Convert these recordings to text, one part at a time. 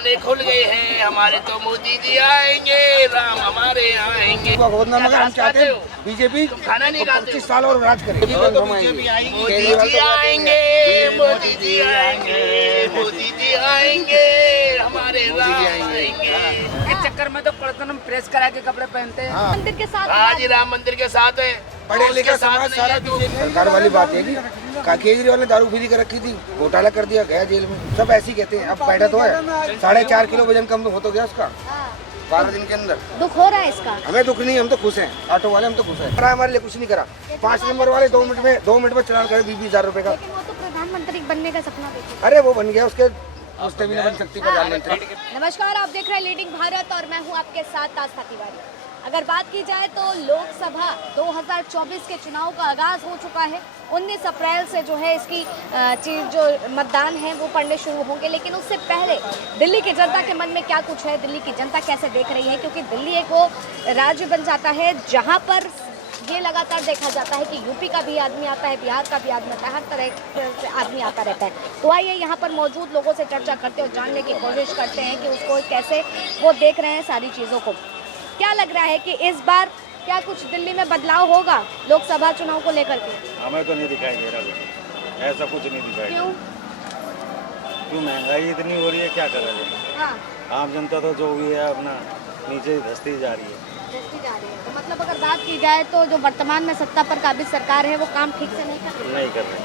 कारखाने खुल गए हैं, हमारे तो मोदी जी आएंगे, राम हमारे आएंगे। मगर हम चाहते हैं बीजेपी खाना नहीं खाते 25 साल और राज करे। मोदी जी आएंगे, मोदी जी आएंगे, मोदी जी आएंगे, हमारे राम आएंगे। इस चक्कर में तो पड़तन प्रेस करा के कपड़े पहनते हैं। मंदिर के साथ हाँ जी, राम मंदिर के साथ है, पढ़े लिखे उसके साथ समाज नहीं सारा है तो सरकार वाली बात है कि केजरीवाल ने दारू फ्री कर रखी थी, घोटाला कर दिया, गया जेल में। सब ऐसे ही कहते हैं। अब पैदा तो है, 4.5 किलो वजन कम हो तो गया उसका 12 दिन के अंदर। दुख हो रहा है इसका। हमें दुख नहीं, हम तो खुश हैं। ऑटो वाले हम तो खुश हैं। हमारे लिए कुछ नहीं करा। 5 नंबर वाले 2 मिनट में चलान करे 20 हजार रुपए का। लेकिन वो तो प्रधानमंत्री बनने का सपना देखे। अरे वो बन गया, उसके उससे भी नहीं बन सकती प्रधानमंत्री। नमस्कार, आप देख रहे हैं लीडिंग भारत और मैं हूं आपके साथ आस्था तिवारी। अगर बात की जाए तो लोकसभा 2024 के चुनाव का आगाज हो चुका है। 19 अप्रैल से जो है इसकी जो मतदान है वो पड़ने शुरू होंगे। लेकिन उससे पहले दिल्ली की जनता के मन में क्या कुछ है, दिल्ली की जनता कैसे देख रही है, क्योंकि दिल्ली एक वो राज्य बन जाता है जहाँ पर ये लगातार देखा जाता है कि यूपी का भी आदमी आता है, बिहार का भी आदमी आता है, हर तरह से आदमी आता रहता है। तो आइए यहाँ पर मौजूद लोगों से चर्चा करते और जानने की कोशिश करते हैं कि उसको कैसे वो देख रहे हैं सारी चीज़ों को। क्या लग रहा है कि इस बार क्या कुछ दिल्ली में बदलाव होगा लोकसभा चुनाव को लेकर के? हमें तो नहीं दिखाई दे रहा कुछ, ऐसा कुछ नहीं दिखाई दे क्यों? रहा। क्यों महंगाई इतनी हो रही है, क्या कर रहे हैं। हाँ, आम जनता तो जो भी है अपना नीचे ही धंसती जा रही है। जैसी जा रही है। तो मतलब अगर बात की जाए तो जो वर्तमान में सत्ता पर काबिज सरकार है वो काम ठीक से नहीं कर रही है। नहीं कर रहे,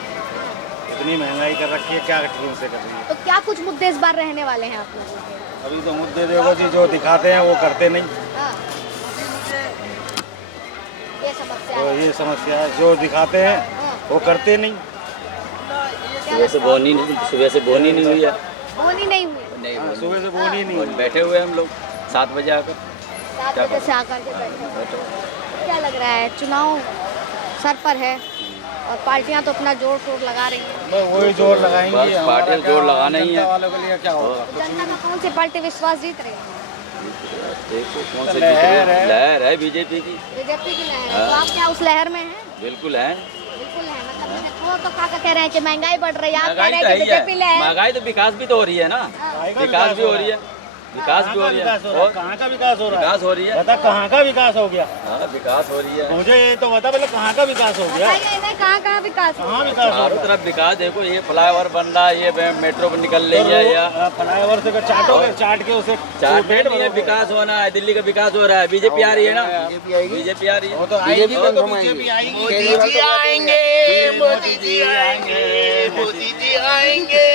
इतनी महंगाई कर रखी है, क्या ठीक से कर रही है। तो क्या कुछ मुद्दे इस बार रहने वाले हैं आप लोगों के? अभी तो मुद्दे देखो जी, जो दिखाते हैं वो करते नहीं। हाँ। ये समस्या तो है। ये समस्या है, जो दिखाते हैं वो करते नहीं। सुबह से बोनी नहीं हुई है। बोनी नहीं हुई। नहीं हाँ, हुई। सुबह से बोनी नहीं और हुई। बैठे हुए हम लोग 7 बजे आकर। 7 बजे से आकर के बैठे हैं। क्या लग रहा है, चुनाव सर पर है और पार्टियां तो अपना जोर शोर लगा रही हैं। बस वही जोर लगाएंगी। बस हमारा पार्टी क्या जोर लगाना ही है। जनता वालों के लिए क्या होगा। तो जनता का कौन सी पार्टी विश्वास जीत रही है? देखो कौन सी लहर है। लहर है बीजेपी की। बीजेपी की लहर है। तो आप क्या उस लहर में हैं? बिल्कुल है। बिल्कुल है। मतलब वो तो काका कह रहे हैं कि महंगाई बढ़ रही है, आप कह महंगाई रहे तो हैं है कि ही है। बीजेपी लहर। महंगाई तो विकास भी तो हो रही है ना। विकास भी हो रही है, विकास भी हो रही है। और कहाँ का विकास हो रहा है? विकास हो रही है। बता कहाँ का विकास हो गया? हाँ, विकास हो रही है। मुझे ये तो बता पहले कहाँ का विकास हो गया? बताइए इन्हें कहाँ विकास हो? कहाँ विकास हो चारों तरफ विकास। देखो ये फ्लाईओवर बन रहा है, ये मेट्रो पर निकल रही है, या फ्लाईओवर से चाटोगे, चाट के उसे चार नहीं है, विकास होना है। दिल्ली का विकास हो रहा है। बीजेपी आ रही है ना, बीजेपी आ रही है। वो तो आएगी, वो तो बीजेपी आएगी। मोदी जी आएंगे, मोदी जी आएंगे, मोदी जी आएंगे,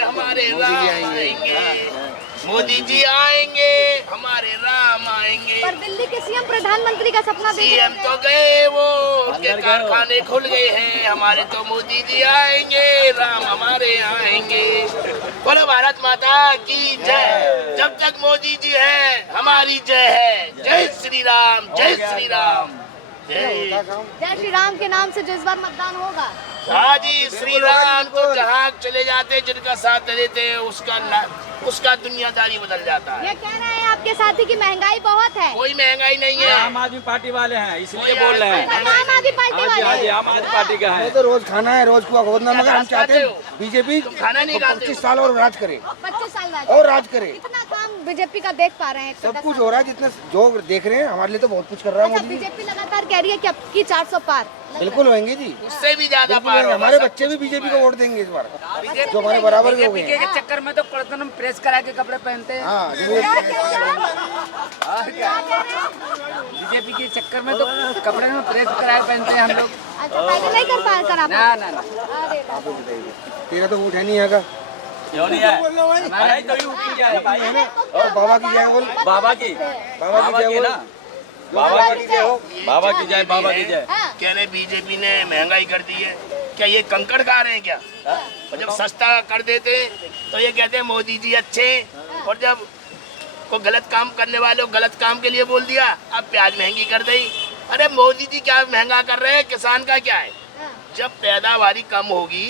हमारे राम आएंगे। मोदी जी आएंगे, हमारे राम आएंगे। पर दिल्ली के सीएम प्रधानमंत्री का सपना देख रहे सीएम थे। तो गए, वो उनके कारखाने खुल गए हैं, हमारे तो मोदी जी आएंगे, राम हमारे आएंगे। बोलो भारत माता की जय। जब तक मोदी जी है हमारी जय है। जय श्री राम, जय श्री राम, जय। जय श्री राम के नाम से जो इस बार मतदान होगा। हाँ जी, श्री राम तो जहाँ चले जाते, जिनका साथ देते हैं, उसका दुनियादारी बदल जाता है। ये कह रहे हैं आपके साथी की महंगाई बहुत है। कोई महंगाई नहीं है। आम आदमी पार्टी वाले हैं, इसलिए बोल रहे हैं। आम आदमी पार्टी हाँ जी, हाँ जी, वाले। आम आदमी पार्टी का है। वो तो रोज खाना है, रोज कुआ खोदना। मगर हम चाहते हैं बीजेपी खाना नहीं खाते 25 साल और राज करे 25 साल राज और राज करे। इतना काम बीजेपी का देख पा रहे हैं। सब कुछ हो रहा है, जितना जो देख रहे हैं हमारे लिए तो बहुत कुछ कर रहा है अच्छा, मोदी जी। बीजेपी लगातार कह रही है कि अब की 400 पार। बिल्कुल होंगे जी, उससे भी ज्यादा बिल्कुल पार होंगे। होगा। हमारे बच्चे भी बीजेपी को वोट देंगे इस बार, जो हमारे बराबर के हो गए बीजेपी हैं। के चक्कर में तो पड़तन प्रेस करा के कपड़े पहनते हैं। हाँ, बीजेपी के चक्कर में तो कपड़े में प्रेस करा के पहनते हैं हम लोग। अच्छा, पहले नहीं कर पा करा ना ना ना, अरे बाप रे। तेरा तो वोट है नहीं यहाँ का। क्यों नहीं है? हमारा तो यूपी क्या है भाई? और बाबा की जय बोल, बाबा की, बाबा की जय की बोल। ना, बाबा की जय हो, बाबा की जय, बाबा की जय। हाँ। कहने बीजेपी ने महंगाई कर दी है, क्या ये कंकड़ खा रहे हैं क्या? और जब सस्ता कर देते तो ये कहते हैं मोदी जी अच्छे, और जब को गलत काम करने वाले को गलत काम के लिए बोल दिया, अब प्याज महंगी कर दी। अरे मोदी जी क्या महंगा कर रहे हैं, किसान का क्या है? जब पैदावारी कम होगी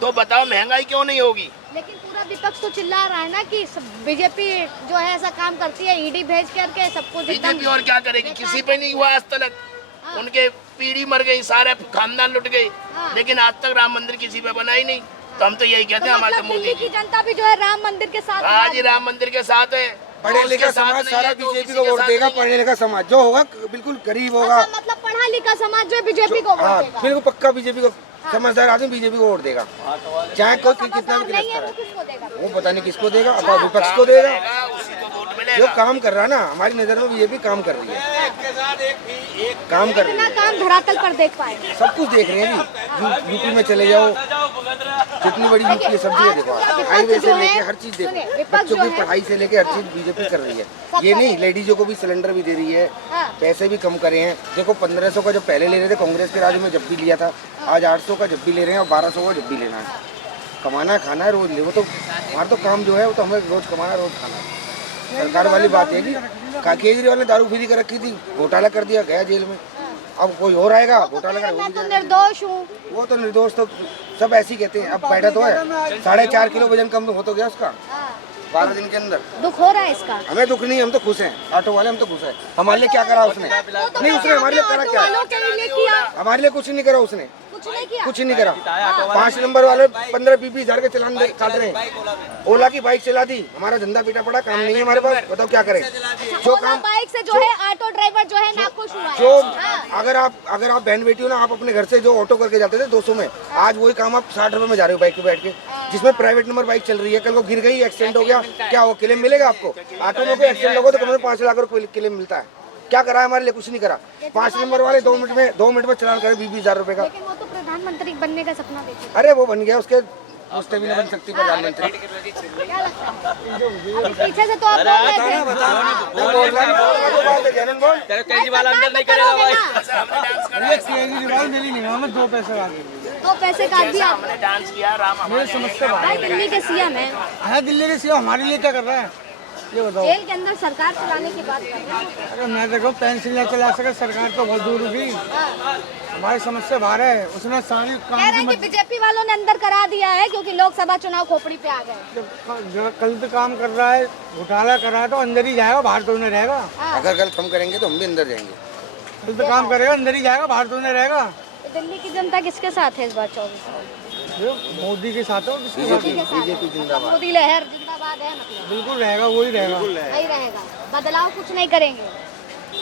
तो बताओ महंगाई क्यों नहीं होगी? लेकिन पूरा विपक्ष तो चिल्ला रहा है ना कि बीजेपी जो है ऐसा काम करती है, ईडी भेज करके सब कुछ एकदम। बीजेपी और क्या करेगी? किसी पे नहीं हुआ आज तक। उनके पीढ़ी मर गई, सारे खानदान लुट गए, लेकिन आज तक राम मंदिर किसी पे बना ही नहीं। तो हम तो यही कहते हैं, हमारे मतलब मोदी दिल्ली की जनता भी जो है राम मंदिर के साथ हाँ जी राम मंदिर के साथ है। पढ़े लिखा उसके साथ समाज नहीं सारा है तो बीजेपी किसी को के वोट साथ देगा। नहीं है। पढ़े लिखा समाज जो होगा बिल्कुल गरीब होगा। अच्छा, मतलब पढ़ा लिखा समाज जो है बीजेपी को वोट हाँ देगा। बिल्कुल पक्का बीजेपी को, समझदार आदमी बीजेपी को वोट देगा, चाहे कोई कितना समझदार भी नहीं है, गिरफ्तार वो है। किसको देगा? वो पता नहीं किसको देगा, अब विपक्ष को देगा। उसी को वोट जो मिलेगा। काम कर रहा है ना, हमारी नजर में बीजेपी काम कर रही है, काम कर रही कितना है, काम धरातल पर देख पाए? सब कुछ देख रहे हैं जी। यूपी में चले जाओ, जितनी बड़ी यूपी है सब चीजें देखो, हाईवे से लेके हर चीज देखो, बच्चों की पढ़ाई से लेके हर चीज बीजेपी कर रही है। ये नहीं, लेडीजों को भी सिलेंडर भी दे रही है, पैसे भी कम करे हैं। देखो 1500 का जब पहले ले रहे थे कांग्रेस के राज में, जब भी लिया था, आज 800 का जब भी ले रहे हैं और 1200 का जब भी लेना है। कमाना खाना है रोज ले, वो तो हमारा तो काम जो है वो तो हमें रोज कमाना रोज खाना है। सरकार वाली बात है कि केजरीवाल ने दारू फ्री कर रखी थी, घोटाला कर दिया, गया जेल में। अब कोई और आएगा घोटाला कर, मैं तो निर्दोष हूँ। वो तो निर्दोष तो सब ऐसे ही कहते हैं। अब बैठा तो है, 4.5 किलो वजन कम हो तो गया उसका 12 दिन के अंदर। दुख हो रहा है इसका? हमें दुख नहीं, हम तो खुश हैं, ऑटो वाले हम तो खुश हैं। हमारे लिए क्या करा उसने? नहीं, उसने हमारे लिए करा क्या? वालों के लिए किया, हमारे लिए कुछ नहीं करा उसने, कुछ नहीं किया। कुछ नहीं करा। 5 नंबर वाले 15-20 हजार के चलान काट रहे हैं। ओला की बाइक चला दी, हमारा धंधा पीटा पड़ा, काम नहीं है हमारे पास, बताओ क्या करें? जो ओला काम बाइक से जो है ऑटो ड्राइवर जो है नाखुश हुआ है। जो हाँ। अगर आप बहन बेटी हो ना, आप अपने घर से जो ऑटो करके जाते थे 200 में, आज वही काम आप 60 रुपए में जा रहे हो बाइक पे बैठ के, जिसमें प्राइवेट नंबर बाइक चल रही है। कल को गिर गई, एक्सीडेंट हो गया, क्या वो क्लेम मिलेगा आपको? ऑटो में कोई एक्सीडेंट होगा तो कम से कम 5 लाख रुपए क्लेम मिलता है। क्या करा है हमारे लिए? कुछ नहीं करा। 5 नंबर वाले 2 मिनट में चलान करे 20-20 हजार रुपए का। लेकिन वो तो प्रधानमंत्री बनने का सपना देखे। अरे वो बन गया, उसके उससे भी नहीं बन सकती प्रधानमंत्री। क्या लगता है? अभी पीछे से तो आप बोल रहे थे। मैं बोल रहा हूं, वो बात है, जैनन बोल। तेरे केजरीवाल अंदर नहीं करेगा भाई। केजरीवाल मेरी निगाह में 2 पैसे आ गए। 2 पैसे काट दिया। हमने डांस किया राम हमारे भाई दिल्ली के सीएम है, हाँ, दिल्ली के सीएम हमारे लिए क्या कर रहा है ये बताओ? जेल के अंदर सरकार चलाने की बात कर रहे हैं। अरे मैं देखो पेंसिल न चला सके, सरकार तो बहुत दूर होगी, हमारी समस्या बाहर है। उसने सारी कह रहे हैं कि बीजेपी वालों ने अंदर करा दिया है क्योंकि लोकसभा चुनाव खोपड़ी पे आ गए। गलत काम कर रहा है, घोटाला कर रहा है तो अंदर ही जाएगा, बाहर तो नहीं रहेगा। अगर गलत हम करेंगे तो हम भी अंदर जाएंगे। गलत काम करेगा अंदर ही जाएगा, बाहर तो नहीं रहेगा। तो दिल्ली की जनता किसके साथ है इस बार 24 में? मोदी के साथ हो, मोदी के साथ है। मोदी लहर जिंदाबाद है, मतलब बिल्कुल रहेगा, वही रहेगा, वही रहेगा। बदलाव कुछ नहीं करेंगे।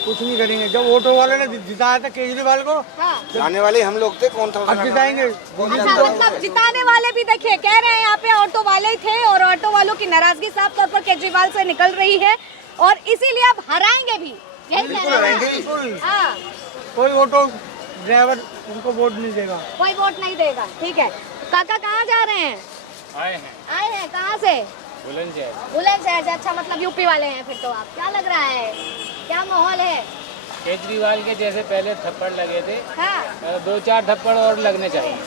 कुछ नहीं करेंगे। जब ऑटो वाले ने जिताया था केजरीवाल को, हाँ। आने वाले हम लोग थे, कौन था? अब जिताएंगे। अच्छा, मतलब जिताने वाले भी देखिए कह रहे हैं यहाँ पे ऑटो वाले ही थे और ऑटो वालों की नाराजगी साफ तौर पर केजरीवाल से निकल रही है और इसीलिए अब हराएंगे भी, यही कह रहे हैं। हाँ, कोई ऑटो ड्राइवर उनको वोट नहीं देगा, कोई वोट नहीं देगा। ठीक है काका, कहाँ जा रहे हैं? आए हैं कहाँ से? बुलंदशहर से। अच्छा, मतलब यूपी वाले हैं फिर तो आप। क्या लग रहा है, क्या माहौल है? केजरीवाल के जैसे पहले थप्पड़ लगे थे, हाँ। 2-4 थप्पड़ और लगने चाहिए।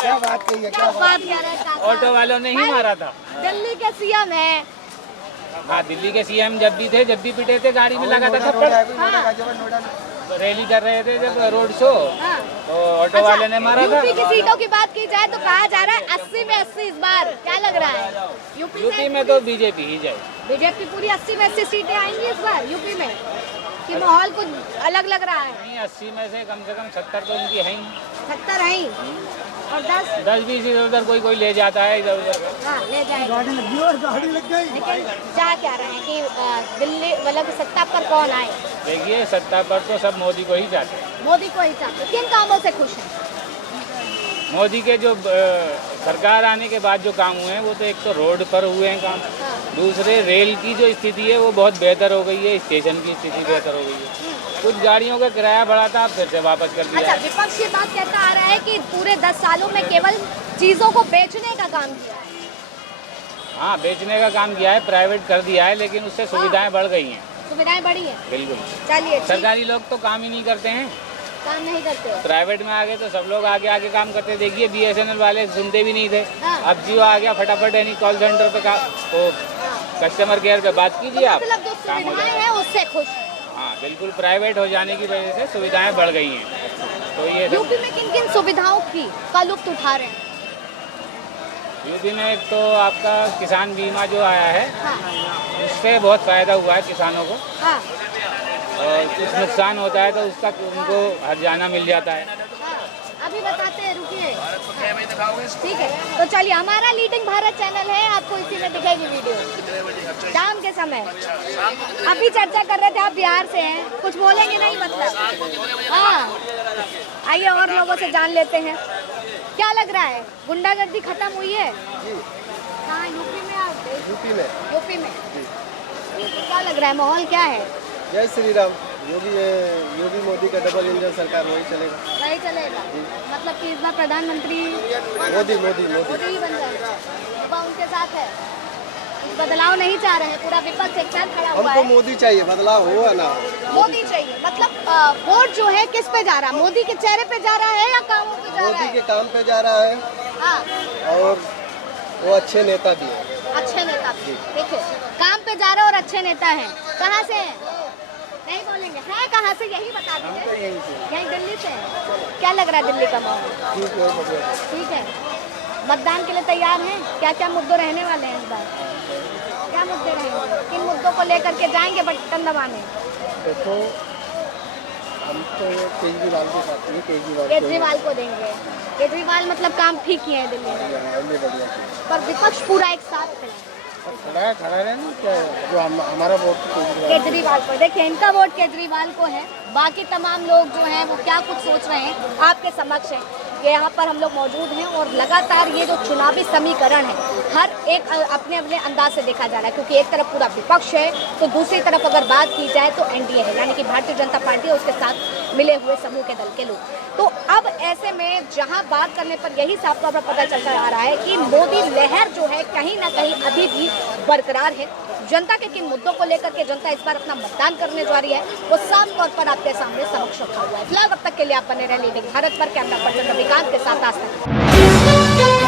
क्या बात कही है, क्या बात कर रहे हैं काका? ऑटो वालों ने ही मारा था। दिल्ली के सीएम है। हाँ, दिल्ली के सीएम जब भी थे, जब भी पिटे थे, गाड़ी में लगा था थप्पड़। रैली कर रहे थे जब रोड शो, हाँ। तो ऑटो वाले ने मारा था। यूपी की सीटों की बात की जाए तो कहा जा रहा है 80 में 80 इस बार। क्या लग रहा है? यूपी में तो बीजेपी ही जाए। बीजेपी पूरी 80 में 80 सीटें आएंगी इस बार यूपी में, कि माहौल कुछ अलग लग रहा है? नहीं, 80 में से कम 70 तो इनकी है ही। 70 है और 10-20 इधर उधर कोई ले जाता है इधर उधर। हाँ, ले जाएंगे। गाड़ी लग गई। लेकिन जा क्या रहे हैं कि दिल्ली मतलब सत्ता पर कौन आए? देखिए, सत्ता पर तो सब मोदी को ही चाहते हैं। मोदी को ही चाहते। किन कामों से खुश हैं? मोदी के जो सरकार आने के बाद जो काम हुए हैं वो तो एक तो रोड पर हुए हैं काम, दूसरे रेल की जो स्थिति है वो बहुत बेहतर हो गई है, स्टेशन की स्थिति बेहतर हो गई है। कुछ गाड़ियों का किराया बढ़ा था, फिर से वापस कर दिया। अच्छा, विपक्ष ये बात कहता आ रहा है कि पूरे 10 सालों में केवल चीजों को बेचने का काम किया है। हाँ, बेचने का काम किया है, प्राइवेट कर दिया है, लेकिन उससे सुविधाएं बढ़ गई हैं। सुविधाएं बढ़ी है। बिल्कुल। चलिए, सरकारी लोग तो काम ही नहीं करते हैं, काम नहीं करते हो। प्राइवेट में आ गए तो सब लोग आगे आगे काम करते। देखिए, BSNL वाले सुनते भी नहीं थे, हाँ। अब जियो आ गया, फटाफट यानी कॉल सेंटर पे कस्टमर केयर पे बात कीजिए आप, मतलब जो काम हो सुविधाएं जाएगा। हैं उससे खुश हैं। हाँ, बिल्कुल। प्राइवेट हो जाने की वजह से सुविधाएं बढ़ गई हैं, तो ये यूपी में किन किन सुविधाओं का लुत्फ उठा रहे हैं? यूपी में एक तो आपका किसान बीमा जो आया है, हाँ। उससे बहुत फ़ायदा हुआ है किसानों को, हाँ। और कुछ नुकसान होता है तो उसका उनको हर्जाना मिल जाता है। हाँ। अभी बताते हैं, रुकिए। दिखाओगे इसको? ठीक है, तो चलिए, हमारा लीडिंग भारत चैनल है, आपको इसी में दिखेगी वीडियो कितने बजे? अच्छा, शाम के समय। अच्छा, शाम को कितने अभी चर्चा कर रहे थे, आप बिहार से हैं, कुछ बोलेंगे नहीं मतलब? हाँ, आइए और लोगों से जान लेते हैं। क्या लग रहा है, गुंडागर्दी खत्म हुई है? कहाँ, यूपी में? आप यूपी में यूपी में क्या लग रहा है, माहौल क्या है? जय श्री राम। योगी मोदी का डबल इंजन सरकार वही चलेगा। वही चलेगा, मतलब कि इस बार प्रधानमंत्री मोदी मोदी ही बन जाएगा, वो उनके साथ है। बदलाव नहीं चाह रहे हैं, पूरा विपक्ष एक साथ खड़ा हुआ है। मोदी चाहिए, बदलाव हुआ ना। मोदी चाहिए, मतलब वोट जो है किस पे जा रहा है? मोदी के चेहरे पे जा रहा है या कामों पे जा रहा है? मोदी के काम पे जा रहा है हाँ, और वो अच्छे नेता भी है। अच्छे नेता, देखिए, काम पे जा रहे हैं और अच्छे नेता हैं। कहाँ से हैं? नहीं बोलेंगे, है कहाँ से, यही बता दीजिए। यही दिल्ली से हैं। क्या लग रहा है दिल्ली का माहौल? ठीक है, मतदान के लिए तैयार हैं? क्या क्या मुद्दे रहने वाले हैं इस बार? क्या मुद्दे रहेंगे, किन मुद्दों को लेकर के जाएंगे बटन दबाने? देखो, हम तो केजरीवाल के साथ नहीं, केजरीवाल को देंगे। केजरीवाल मतलब काम ठीक किए हैं दिल्ली में, पर विपक्ष पूरा एक साथ खड़ा है। खड़ा रहना क्या है? जो हमारा वोट केजरीवाल को, देखिए इनका वोट केजरीवाल को है, बाकी तमाम लोग जो हैं वो क्या कुछ सोच रहे हैं आपके समक्ष है। यहाँ पर हम लोग मौजूद हैं और लगातार ये जो चुनावी समीकरण है हर एक अपने अपने अंदाज से देखा जा रहा है, क्योंकि एक तरफ पूरा विपक्ष है तो दूसरी तरफ अगर बात की जाए तो एनडीए है, यानी कि भारतीय जनता पार्टी और उसके साथ मिले हुए समूह के दल के लोग। तो अब ऐसे में जहाँ बात करने पर यही साफ तौर पर पता चलता आ रहा है कि मोदी लहर जो है कहीं ना कहीं अभी भी बरकरार है। जनता के किन मुद्दों को लेकर के जनता इस बार अपना मतदान करने जा रही है वो साफ तौर पर आपके सामने समक्ष रखा हुआ है। फिलहाल अब तक के लिए आप बने रहे लीडिंग भारत पर। कैमरा पर्सन रविकांत के साथ आस्था।